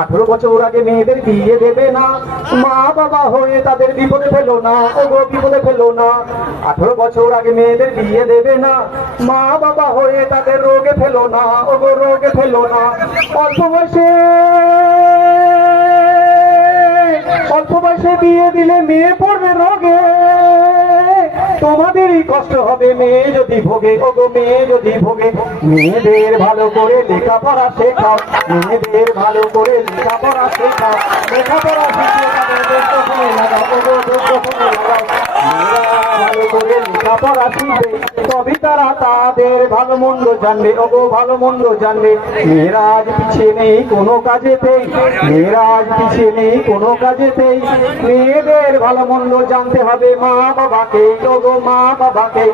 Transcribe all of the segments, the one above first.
আঠারো বছর আগে মেয়েদের বিয়ে দেবে না। মা বাবা হয়ে তাদের বিপদে ফেলো না। ও গো বিপদে ফেলো না। আঠারো বছর আগে মেয়েদের বিয়ে দেবে না। মা বাবা হয়ে তাদের রোগে ফেলো না। ও গো রোগে ফেলো না। অল্প বয়সে অল্প বয়সে বিয়ে দিলে মেয়ে পড়বে রোগে। তোমাদেরই কষ্ট হবে, মেয়ে যদি ভোগে, ওগো মেয়ে যদি ভোগে। মেয়েদের ভালো করে লেখাপড়া শেখাও, মেয়েদের ভালো করে লেখাপড়া শেখাও, লেখাপড়া শিখিয়ে লেখাপড়া শিখবে তবে তারা তাদের ভালো মন্দ জানবে। ও ভালো মন্দ জানবে। মেয়েরাজ পিছিয়ে নেই কোনো কাজেতেই। মেয়েরাজ পিছিয়ে নেই কোনো কাজেতেই। মেয়েদের ভালো মন্দ জানতে হবে মা বাবাকে ও গো মা বাবাকে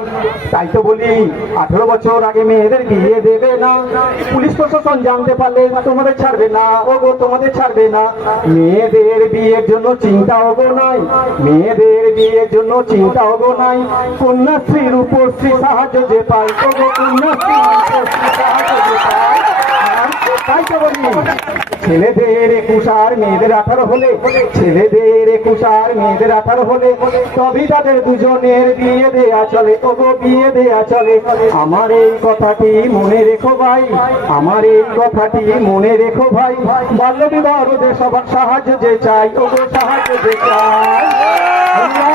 তাই তো বলি, আঠেরো বছর আগে মেয়েদের বিয়ে দেবে না। পুলিশ প্রশাসন জানতে পারলে তোমাদের ছাড়বে না। ওগো, তোমাদের ছাড়বে না। মেয়েদের বিয়ের জন্য চিন্তা হব নাই। মেয়েদের বিয়ের জন্য চিন্তা হব নাই। কন্যাশ্রীর উপর শ্রী সাহায্য যে পাই ওগো কন্যাশ্রী সাহায্য যে পাই তাই তো বলি। ছেলেদের একুশ আর মেয়েদের আঠারো হলে, ছেলেদের একুশ আর মেয়েদের আঠারো হলে তবেই তাদের দুজনের বিয়ে দেয়া চলে ওগো বিয়ে দেয়া চলে। আমার এই কথাটি মনে রেখো ভাই, আমার এই কথাটি মনে রেখো ভাই। বাল্য বিবাহ রোধে সবার সাহায্য যে চাই ওগো সাহায্য যে চাই।